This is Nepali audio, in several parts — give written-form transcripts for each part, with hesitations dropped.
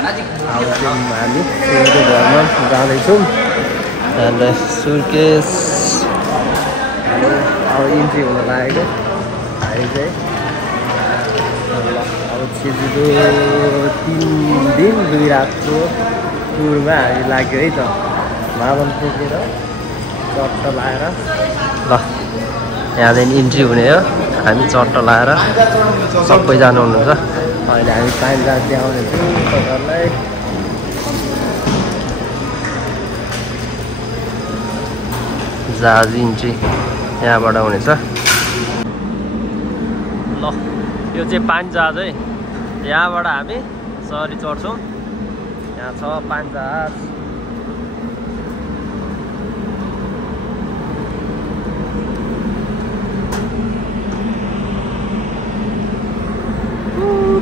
हामी सुनको घरमा जाँदैछौँ अन्त सुर्केस अब इन्ट्री हुन लागेको हामी चाहिँ अब छिटो 3 दिन 2 रातको टुरमा हामी लाग्यो है त मावन पुगेर चट्ट लाएर ल यहाँदेखि इन्ट्री हुने हो हामी चट्ट लाएर सबैजना हुनुहुन्छ अहिले हामी पानी जाति आउनेछौँ तपाईँहरूलाई जहाज इन्ट्री यहाँबाट हुनेछ ल यो चाहिँ पानी जहाज है यहाँबाट हामी सरी चढ्छौँ यहाँ छ पानी जहाज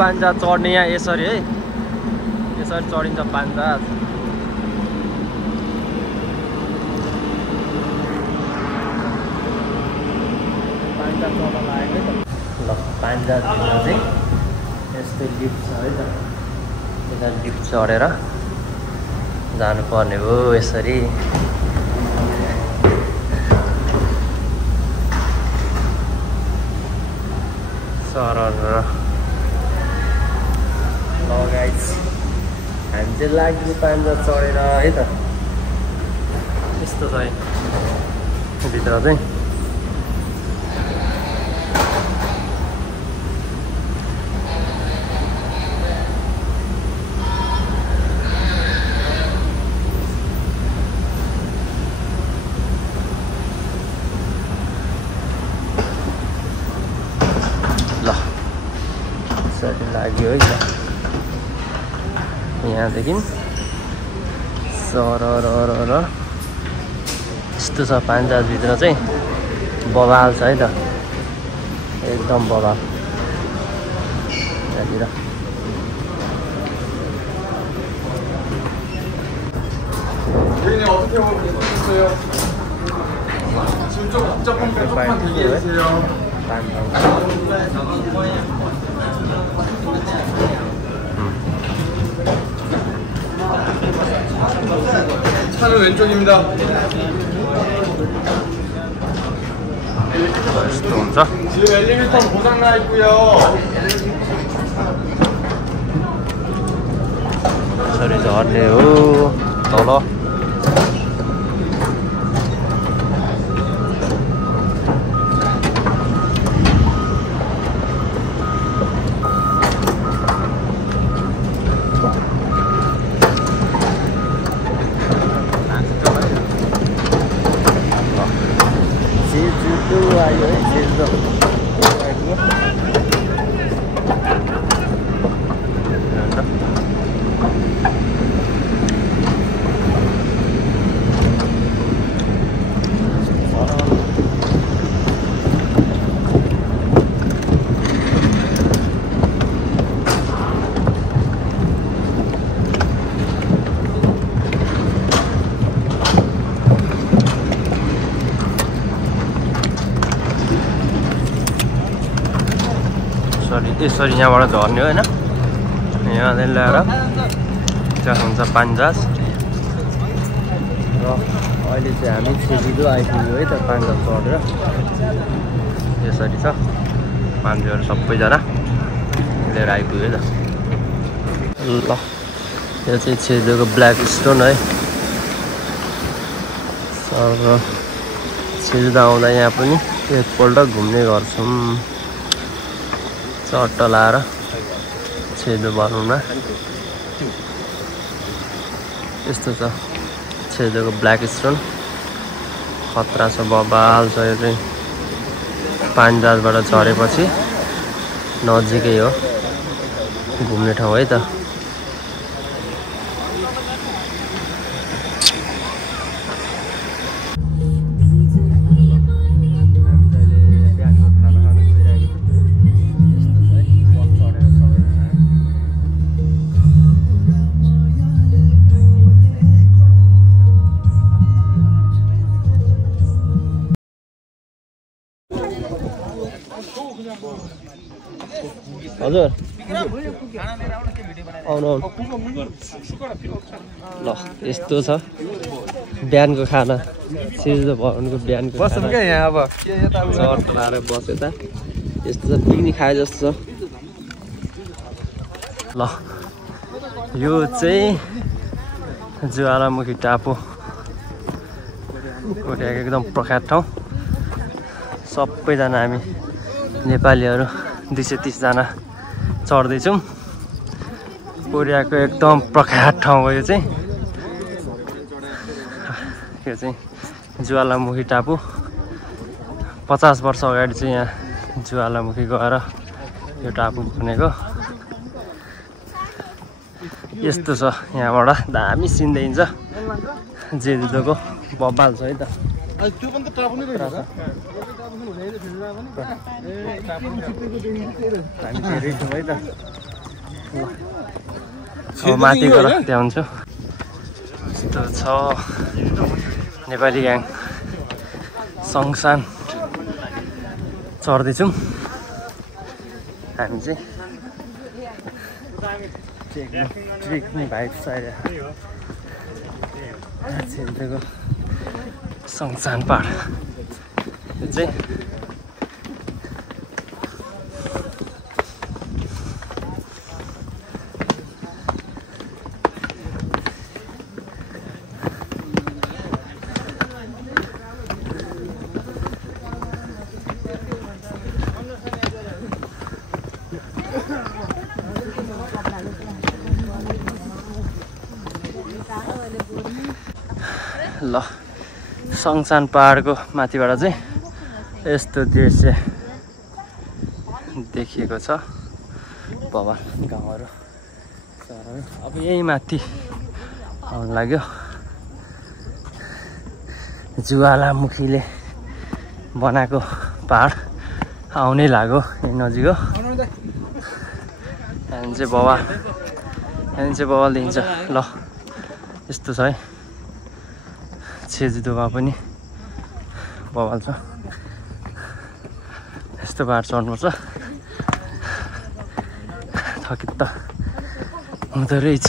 पानी जहाज चढ्ने यहाँ यसरी है यसरी चढिन्छ पानी जहाज ल पानी जहाजभित्र चाहिँ यस्तै लिफ्ट छ है त यता लिफ्ट चढेर जानुपर्ने हो यसरी सरर ल गाइस हामी चाहिँ लाग्यो पानी जहाज चढेर है त यस्तो छ है भित्र चाहिँ लाग्यो है त यहाँदेखि सरर यस्तो छ पानी जहाजभित्र चाहिँ बवाल छ है त एकदम बवाल यहाँतिर 차는 왼쪽입니다. 지금 엘리베이터 고장나 있고요. 소리 좋네요. 떨어. यसरी यहाँबाट झर्ने हो होइन यहाँदेखि ल्याएर त्यहाँ हुन्छ पानी जहाज र अहिले चाहिँ हामी छिटो आइपुग्यो है त पानी जहाज चढेर यसरी छ मान्छेहरू सबैजना लिएर आइपुग्यो है त ल यो चाहिँ छेदोको ब्ल्याक स्टोन है र छिटो आउँदा यहाँ पनि एकपल्ट घुम्ने गर्छौँ चट्ट लाएर छेदो बनाउन यस्तो छ छेदोको ब्ल्याक स्टोन खतरा छ बबाल छ यो चाहिँ पानी जहाजबाट चढेपछि नजिकै हो घुम्ने ठाउँ है त हजुर आउनु ल यस्तो छ बिहानको खाना सिजो भवनको बिहानको बसौँ क्या यहाँ अब चर्च लाएर बस्यो त यस्तो छ पिकनिक खाए जस्तो छ ल यो चाहिँ ज्वालामुखी टापु कोरियाको एकदम प्रख्यात ठाउँ सबैजना हामी नेपालीहरू 230 जना चढ्दैछौँ कोरियाको एकदम प्रख्यात ठाउँ हो यो चाहिँ ज्वालामुखी टापु 50 वर्ष अगाडि चाहिँ यहाँ ज्वालामुखी गएर यो टापु बनेको यस्तो छ यहाँबाट दामी सिन देखिन्छ जेजुदोको बब्बाल छ है त अब माथि गएर त्यहाँ हुन्छु यस्तो छ नेपाली ग्याङ सङसान चढ्दैछौँ हामी चाहिँ ट्रेकिङ भाइब छ अहिले छिल्देको सङसान पहाड यो चाहिँ ल सङसान पहाडको माथिबाट चाहिँ यस्तो दृश्य देखिएको छ भवन गाउँहरू सहरहरू अब यही माथि आउनु लाग्यो ज्वालामुखीले बनाएको पहाड आउनै लाग्यो यही नजिक हो यहाँ चाहिँ बवाल देखिन्छ ल यस्तो छ है जेजुदोमा पनि बवाल छ यस्तो पहाड चढ्नुपर्छ थकित त हुँदो रहेछ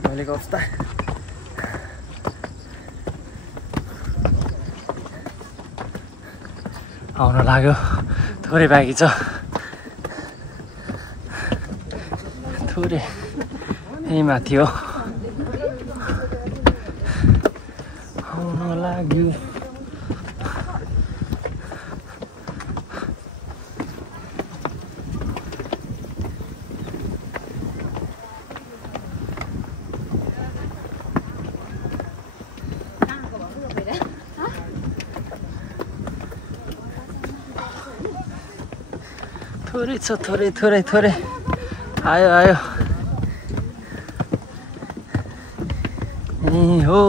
गलेको अवस्था आउन लाग्यो थोरै बाँकी छ थोरै यही माथि हो आउन लाग्यो थोरै छ थोरै आयो यही हो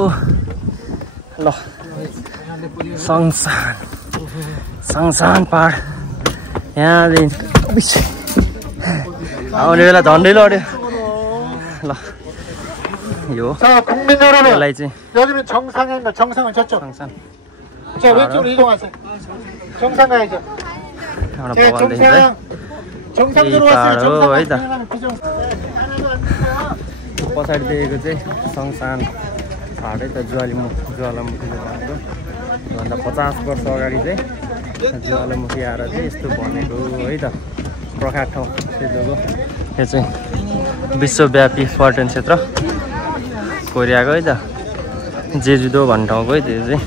ल सङसान पहाड यहाँदेखि आउने बेला झन्डै लड्यो ल यो यसलाई चाहिँ 여기는 정상입니다. 정상은 저쪽. सङसान 자, 왼쪽으로 이동하세요. 정상 가야죠. एउटा 자, बगाल देखिन्छ है 정상 이 들어왔어요. 바로 정상 여기다. 가면 비정상. 하나도 안 돼요. पछाडि देखेको चाहिँ सङसान पहाड है त ज्वालामुखीले बनेको योभन्दा 50 वर्ष अगाडि चाहिँ ज्वालामुखी आएर चाहिँ यस्तो बनेको है त प्रख्यात ठाउँ सेजोको यो चाहिँ विश्वव्यापी पर्यटन क्षेत्र कोरियाको है त जेजुदो भन्ने ठाउँको है त्यो चाहिँ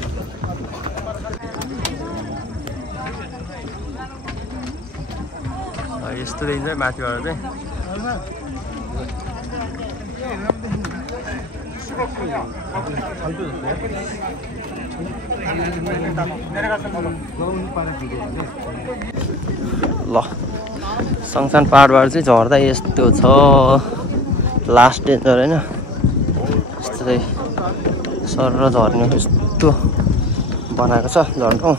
यस्तो देखिन्छ है माथिबाट चाहिँ ल सङसान पहाडबाट चाहिँ झर्दा यस्तो छ लास्ट डेन्जर होइन यस्तो चाहिँ सर र झर्ने यस्तो बनाएको छ झर्नु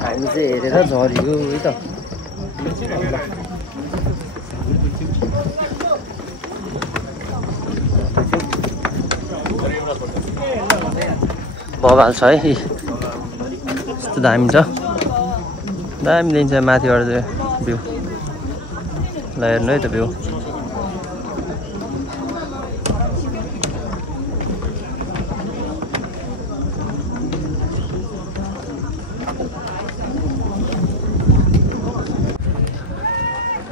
हामी चाहिँ हेरेर झरियो है त बवाल छ है यस्तो दामी छ दामी दिन्छ माथिबाट चाहिँ भ्यू ल हेर्नु है त भ्यू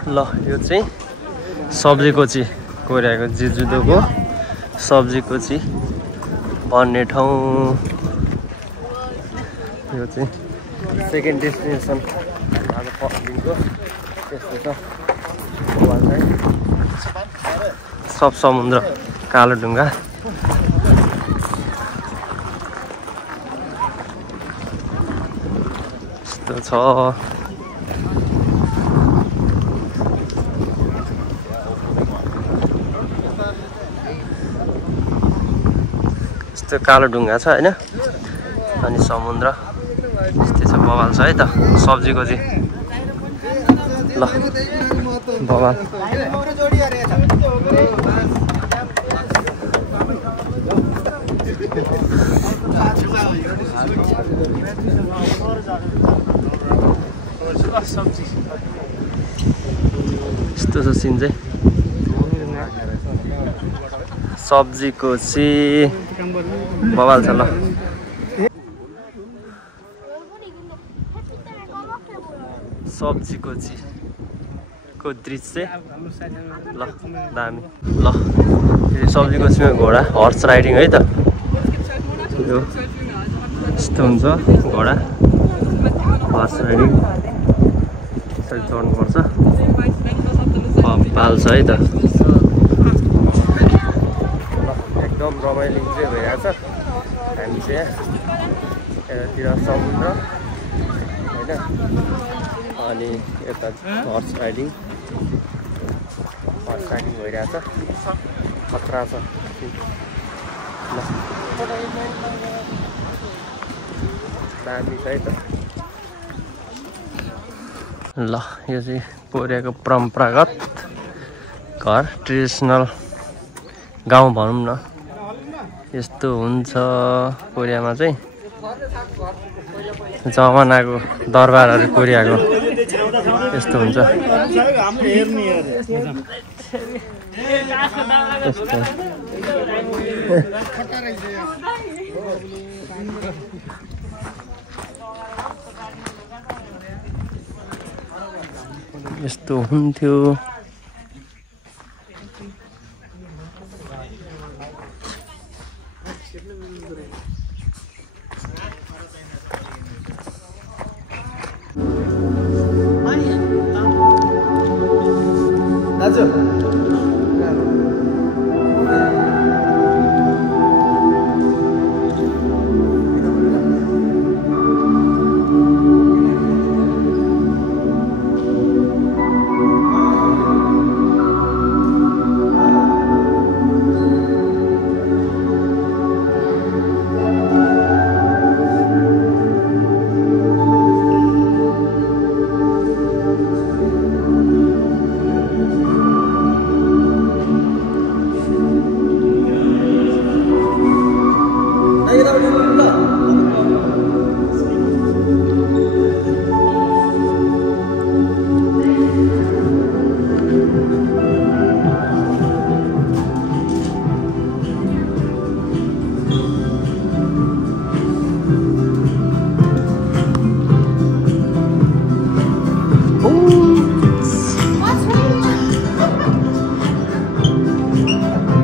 ल यो चाहिँ सब्जी कोची कोरियाको जिजुदोको सब्जी कोची भन्ने ठाउँ यो चाहिँ सेकेन्ड डेस्टिनेसन आज दिनको त्यस्तो छ सब समुद्र कालो ढुङ्गा यस्तो छ यस्तो कालो ढुङ्गा छ हैन अनि समुद्र यस्तै छ बवाल छ है त सब्जीको चाहिँ ल बवाल यस्तो छ सिन चाहिँ सब्जीको चाहिँ बवाल छ ल सब्जीको को दृश्य ल दामी ल सब्जीको चाहिँ घोडा हर्स राइडिङ है त यो यस्तो हुन्छ घोडा हर्स राइडिङ यसरी चढ्नुपर्छ पाल्छ है त एकदम रमाइलो चाहिँ भइरहेछ हामी चाहिँ यतातिर समुद्र होइन अनि यता हर्स राइडिङ भइरहेछ खतरा छ दामी छ है त ल यो चाहिँ कोरियाको परम्परागत घर ट्रेडिसनल गाउँ भनौँ न यस्तो हुन्छ कोरियामा चाहिँ जमानाको दरबारहरू कोरियाको यस्तो हुन्छ यस्तो हुन्थ्यो दाजु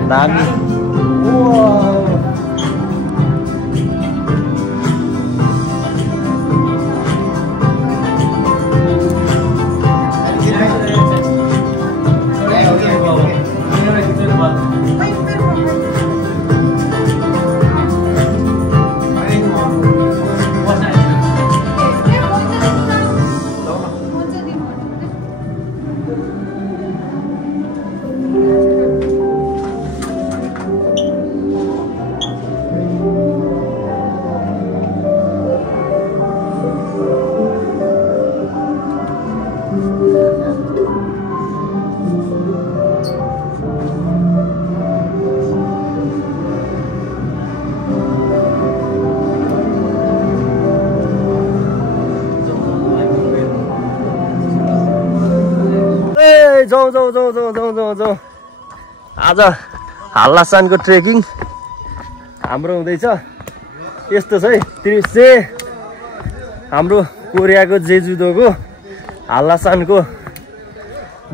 दामी जाउँ जाउँ जाउँ जाउँ जाउँ जाउँ जाउँ आज हाल्लासानको ट्रेकिङ हाम्रो हुँदैछ। यस्तो छ है दृश्य हाम्रो कोरियाको जेजुदोको हाल्लासानको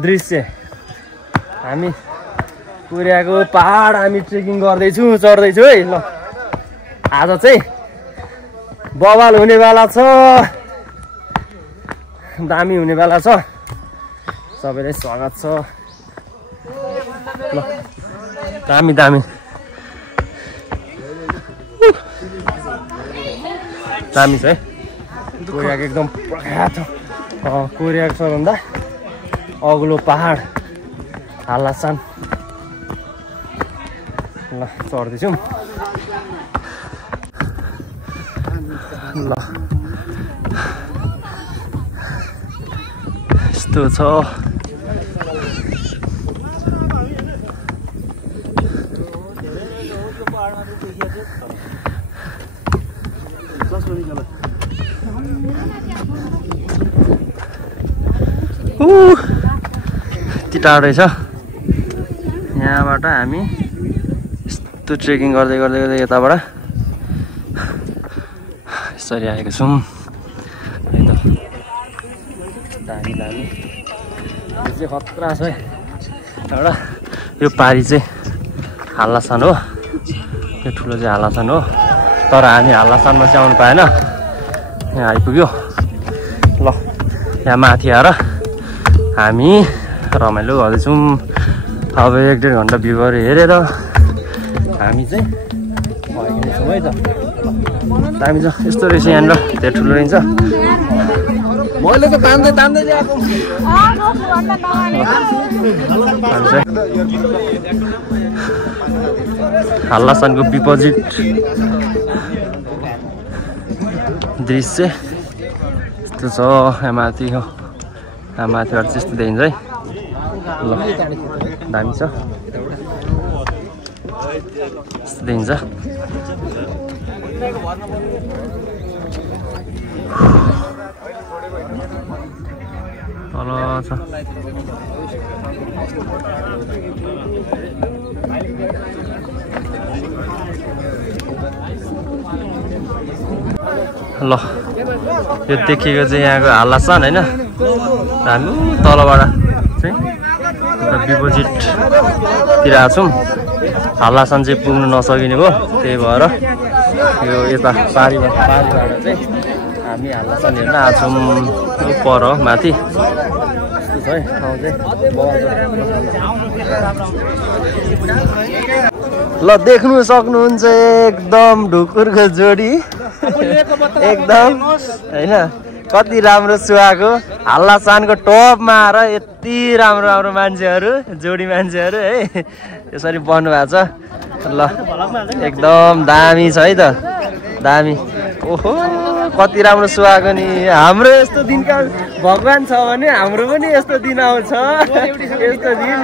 दृश्य। हामी कोरियाको पहाड हामी ट्रेकिङ गर्दैछु चढ्दैछु है। ल आज चाहिँ बवाल हुनेवाला छ, दामी हुनेवाला छ। सबैलाई स्वागत छ। ल दामी दामी दामी छ है। कोरियाको एकदम प्रख्यात कोरियाको सबभन्दा अग्लो पहाड हाल्लासान। ल चढ्दैछौँ। ल यस्तो छ। यति टाढो रहेछ। यहाँबाट हामी यस्तो ट्रेकिङ गर्दै गर्दै गर्दै यताबाट यसरी आएको छौँ है त। दामी दामी यो चाहिँ खतरा छ है। एउटा यो पारी चाहिँ हाल्लासान हो, यो ठुलो चाहिँ हाल्लासान हो। तर हामी हाल्लासानमा चाहिँ आउनु पाएन, यहाँ आइपुग्यो। ल यहाँ माथि आएर हामी रमाइलो गर्दैछौँ। अब 1-1.5 घन्टा भ्यूहरू हेरेर हामी चाहिँ फर्किनेछौँ है त। दामी छ। यस्तो रहेछ यहाँनिर, धेरै ठुलो रहेछ। मैले त तान्दै तान्दै ल्याएको। हाल्लासानको विपरीत दृश्य यस्तो छ। यहाँ माथि हो, यहाँ माथिबाट चाहिँ यस्तो देखिन्छ है। ल दामी छ, यस्तो देखिन्छ। तल छ ल यो देखिएको चाहिँ यहाँको हाल्लासान होइन। हामी तलबाट चाहिँ विपोजिटतिर आएको छौँ। हाल्लासान चाहिँ पुग्नु नसकिने भयो, त्यही भएर यो यता पारीबाट चाहिँ हामी हाल्लासान हेर्न आएको छौँ। पर माथि यस्तो छ है ठाउँ चाहिँ। ल देख्नु सक्नुहुन्छ एकदम ढुकुरको जोडी एकदम होइन। कति राम्रो सुहाएको हाल्लासानको टपमा आएर यति राम्रो राम्रो मान्छेहरू, जोडी मान्छेहरू है यसरी बन्नु भएको छ। ल एकदम दामी छ है त, दामी। ओहो कति राम्रो सुहाएको नि। हाम्रो यस्तो दिन कहाँ भगवान छ भने हाम्रो पनि यस्तो दिन आउँछ। यस्तो दिन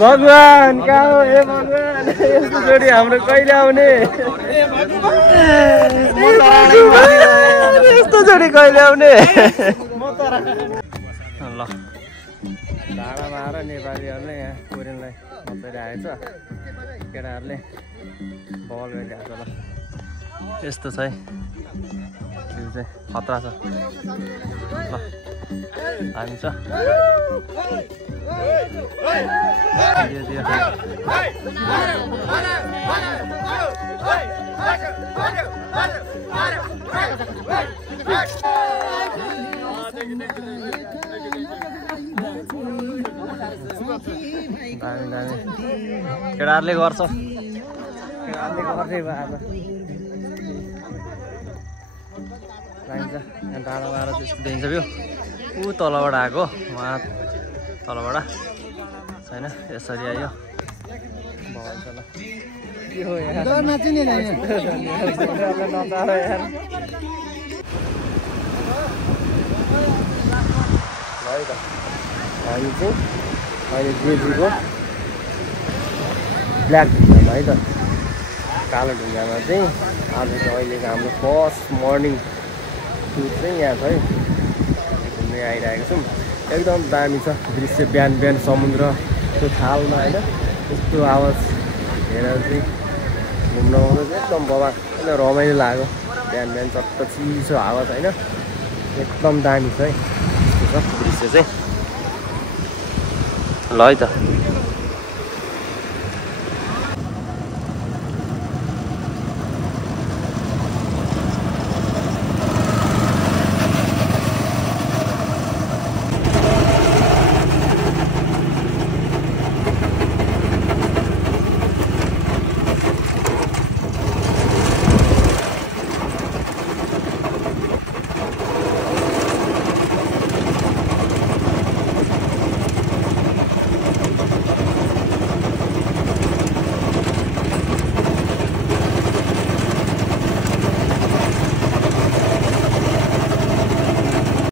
भगवान कहाँ हो हे भगवान, यस्तो जोडी हाम्रो कहिले आउने, यस्तो जोडी कहिले आउने। ल डाँडामा आएर नेपालीहरूले यहाँ कोरियनलाई मजाले आएछ, केटाहरूले बल गरिरहेको छ। ल यस्तो छ है, त्यो चाहिँ खतरा छ। ल हामी छ केटाहरूले गर्छ, केटाहरूले गर्दै भयो आज। चाहिन्छ यहाँ डाँडामा आएर त्यस्तो देखिन्छ भ्यू। ऊ तलबाट आएको, उहाँ तलबाट छैन, यसरी आयो। के हो यार, हामी चाहिँ अहिले जेजुको ब्ल्याक ढुङ्गामा है त, कालो ढुङ्गामा चाहिँ आज चाहिँ अहिलेको हाम्रो फर्स्ट मर्निङ सुट चाहिँ यहाँ छ है, घुम्दै आइरहेको छौँ। एकदम दामी छ दृश्य बिहान बिहान समुद्रको छालमा होइन यस्तो आवाज हेरेर चाहिँ घुम्न आउनु चाहिँ एकदम बबा होइन रमाइलो लाग्यो बिहान बिहान चट्ट चिसो हावा छ होइन एकदम दामी छ है यस्तो छ दृश्य चाहिँ ल है त